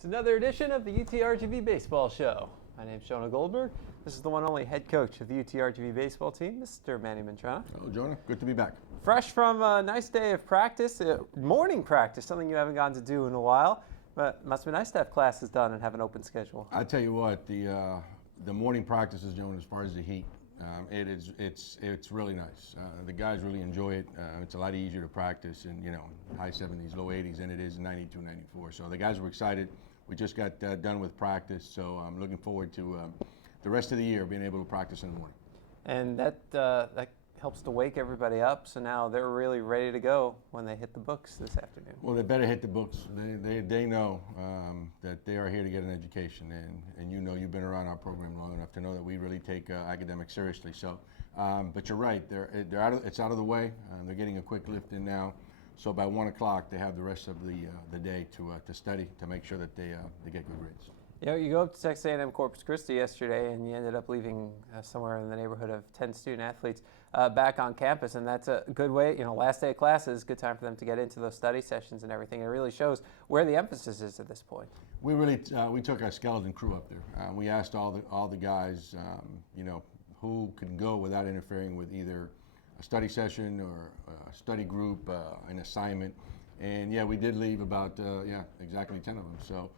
It's another edition of the UTRGV Baseball Show. My name's Jonah Goldberg. This is the one only head coach of the UTRGV baseball team, Mr. Manny Mantrana. Hello, Jonah. Good to be back. Fresh from a nice day of practice, morning practice, something you haven't gotten to do in a while. But it must be nice to have classes done and have an open schedule. I tell you what, the morning practices, Jonah, as far as the heat, it's really nice. The guys really enjoy it. It's a lot easier to practice in high 70s, low 80s than it is in 92, 94. So the guys were excited. We just got done with practice, so I'm looking forward to the rest of the year being able to practice in the morning. And that helps to wake everybody up, so now they're really ready to go when they hit the books this afternoon. Well, they better hit the books. They know that they are here to get an education, and you've been around our program long enough to know that we really take academics seriously. So, but you're right, they're out of, it's out of the way. They're getting a quick lift in now. So by 1 o'clock, they have the rest of the day to study to make sure that they get good grades. You go up to Texas A&M Corpus Christi yesterday, and you ended up leaving somewhere in the neighborhood of 10 student athletes back on campus, and that's a good way. Last day of classes, good time for them to get into those study sessions and everything. It really shows where the emphasis is at this point. We really we took our skeleton crew up there. We asked all the guys, who could go without interfering with either a study session or a study group, an assignment, and yeah, we did leave about exactly 10 of them. So.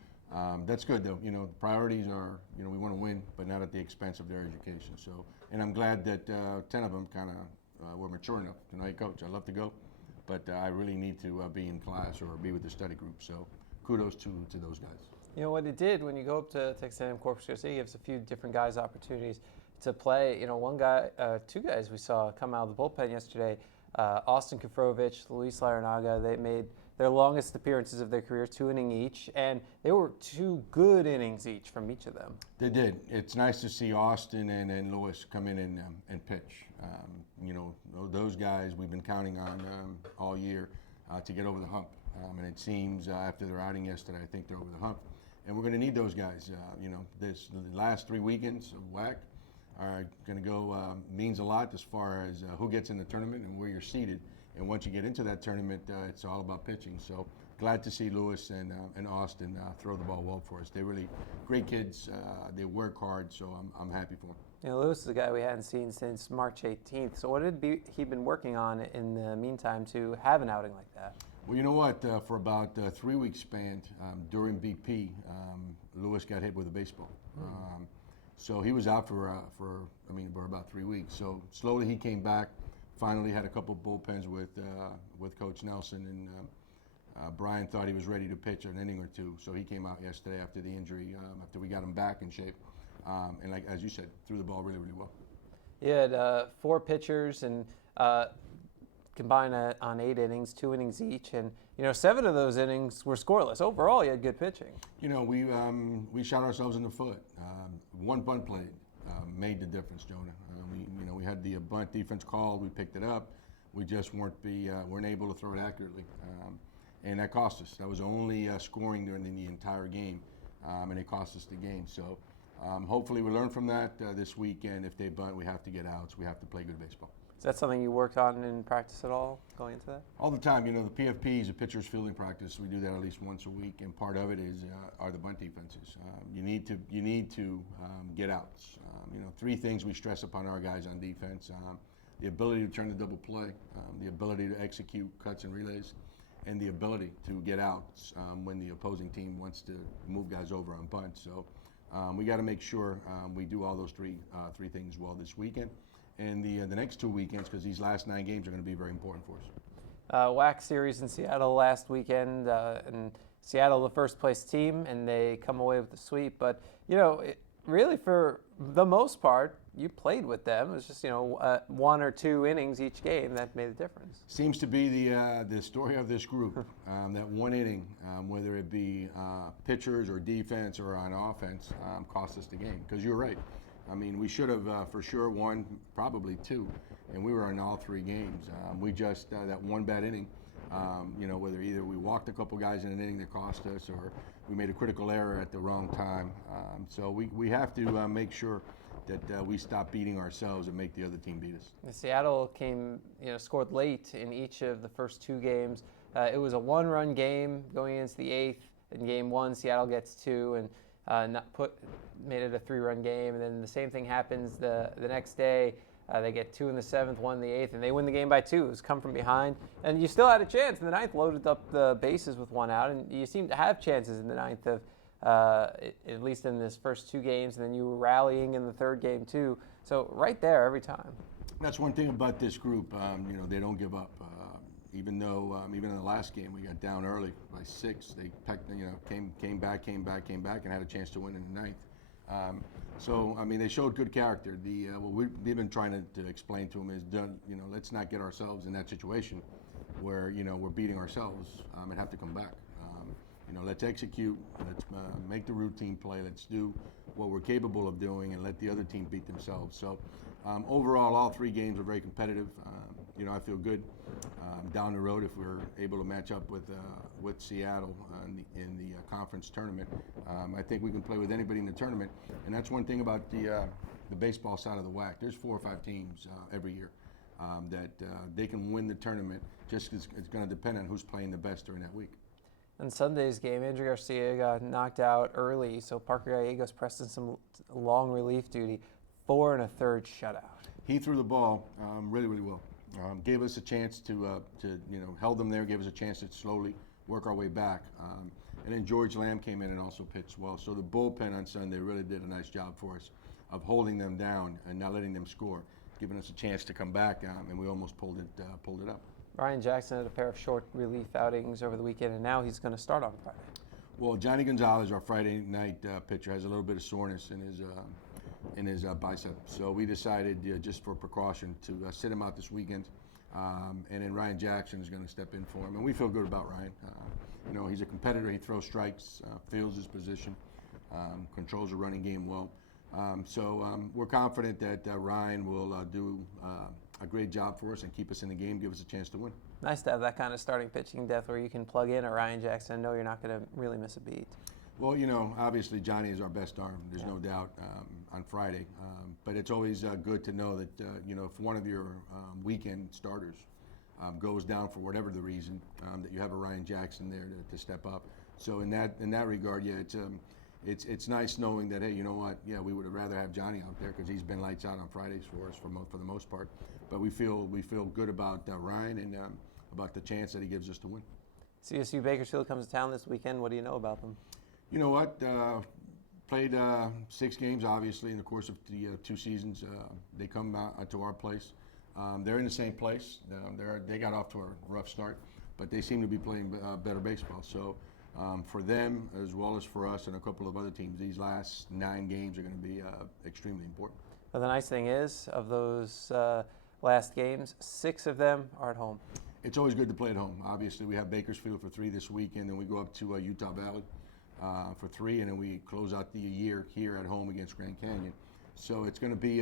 That's good though. The priorities are, we want to win, but not at the expense of their education. So, and I'm glad that 10 of them kind of were mature enough to know, hey, coach, I'd love to go, but I really need to be in class or be with the study group. So, kudos to those guys. What it did when you go up to Texas A&M Corpus Christi, it gives a few different guys opportunities to play. Two guys we saw come out of the bullpen yesterday, Austin Kufrovich, Luis Larinaga. They made their longest appearances of their careers, 2 innings each, and they were 2 good innings each from each of them. They did. It's nice to see Austin and Luis come in and pitch. Those guys we've been counting on all year to get over the hump, and it seems after their outing yesterday, I think they're over the hump, and we're going to need those guys. The last 3 weekends of WAC are going to go means a lot as far as who gets in the tournament and where you're seated. And once you get into that tournament, it's all about pitching. So glad to see Lewis and Austin throw the ball well for us. They're really great kids. They work hard, so I'm happy for them. Lewis is a guy we hadn't seen since March 18th. So what had he been working on in the meantime to have an outing like that? Well, you know what? For about 3 weeks span during BP, Lewis got hit with a baseball. So he was out for about 3 weeks. So slowly he came back. Finally had a couple of bullpens with Coach Nelson, and Brian thought he was ready to pitch an inning or two. So he came out yesterday after the injury, after we got him back in shape, and like as you said, threw the ball really, really well. He had 4 pitchers and combined on 8 innings, 2 innings each, and 7 of those innings were scoreless. Overall, he had good pitching. We shot ourselves in the foot. 1 bunt play made the difference, Jonah. We had the bunt defense called. We picked it up. We just weren't able to throw it accurately, and that cost us. That was only scoring during the entire game, and it cost us the game. So hopefully we learn from that this weekend. If they bunt, we have to get outs. We have to play good baseball. Is that something you worked on in practice at all going into that? All the time. The PFP is a pitcher's fielding practice. We do that at least once a week, and part of it are the bunt defenses. You need to get outs. 3 things we stress upon our guys on defense: the ability to turn the double play, the ability to execute cuts and relays, and the ability to get outs when the opposing team wants to move guys over on bunts. So we got to make sure we do all those three things well this weekend. And the next 2 weekends, because these last 9 games are going to be very important for us. WAC series in Seattle last weekend, and Seattle the first place team, and they come away with the sweep. But really for the most part, you played with them. It was just 1 or 2 innings each game that made the difference. Seems to be the story of this group. That 1 inning, whether it be pitchers or defense or on offense, cost us the game. Because you're right. We should have for sure won probably 2, and we were in all 3 games. We just, that 1 bad inning, whether either we walked a couple guys in an inning that cost us or we made a critical error at the wrong time. So we have to make sure that we stop beating ourselves and make the other team beat us. Seattle scored late in each of the first 2 games. It was a 1-run game going into the 8th. In game 1, Seattle gets 2 and made it a 3-run game. And then the same thing happens the next day. They get 2 in the 7th, 1 in the 8th, and they win the game by 2. It was come from behind. And you still had a chance in the 9th, loaded up the bases with 1 out, and you seemed to have chances in the 9th, at least in this first 2 games, and then you were rallying in the 3rd game too. So right there every time. That's one thing about this group. They don't give up. Even though, even in the last game, we got down early by 6. They came back, and had a chance to win in the 9th. So, they showed good character. What we've been trying to explain to them is, let's not get ourselves in that situation where, we're beating ourselves and have to come back. Let's execute, let's make the routine play, let's do what we're capable of doing and let the other team beat themselves. So, overall, all 3 games were very competitive. I feel good down the road if we're able to match up with Seattle in the conference tournament. I think we can play with anybody in the tournament, and that's one thing about the baseball side of the WAC. There's 4 or 5 teams every year that they can win the tournament. Just it's going to depend on who's playing the best during that week. In Sunday's game, Andrew Garcia got knocked out early, so Parker Gallegos pressed in some long relief duty. 4 1/3 shutout. He threw the ball really, really well. Gave us a chance to held them there, gave us a chance to slowly work our way back. And then George Lamb came in and also pitched well. So the bullpen on Sunday really did a nice job for us of holding them down and not letting them score, giving us a chance to come back, and we almost pulled it up. Ryan Jackson had a pair of short relief outings over the weekend, and now he's going to start on Friday. Well, Johnny Gonzalez, our Friday night pitcher, has a little bit of soreness in his bicep. So we decided, just for precaution, to sit him out this weekend. And then Ryan Jackson is going to step in for him. And we feel good about Ryan. He's a competitor. He throws strikes, feels his position, controls the running game well. So we're confident that Ryan will do a great job for us and keep us in the game, give us a chance to win. Nice to have that kind of starting pitching depth where you can plug in a Ryan Jackson and know you're not going to really miss a beat. Well, obviously Johnny is our best arm. There's no doubt on Friday. But it's always good to know that, if one of your weekend starters goes down for whatever the reason, that you have a Ryan Jackson there to step up. So in that regard, it's nice knowing that, hey, you know what? Yeah, we would have rather have Johnny out there because he's been lights out on Fridays for us for the most part. But we feel good about Ryan and about the chance that he gives us to win. CSU Bakersfield comes to town this weekend. What do you know about them? You know what? Played 6 games, obviously, in the course of the 2 seasons. They come out to our place. They're in the same place. They got off to a rough start, but they seem to be playing better baseball. So for them, as well as for us and a couple of other teams, these last 9 games are going to be extremely important. Well, the nice thing is, of those last games, 6 of them are at home. It's always good to play at home. Obviously, we have Bakersfield for 3 this weekend, then we go up to Utah Valley for 3, and then we close out the year here at home against Grand Canyon. So it's going to be,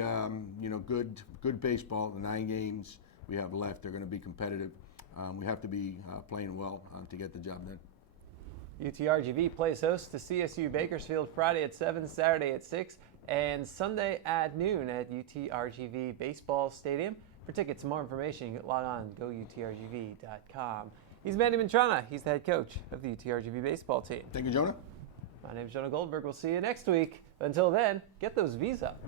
good baseball. The 9 games we have left, they're going to be competitive. We have to be playing well to get the job done. UTRGV plays host to CSU Bakersfield Friday at 7, Saturday at 6, and Sunday at noon at UTRGV Baseball Stadium. For tickets and more information, you can log on to GoUTRGV.com. He's Manny Mantrana. He's the head coach of the UTRGV baseball team. Thank you, Jonah. My name is Jonah Goldberg. We'll see you next week. Until then, get those V's up.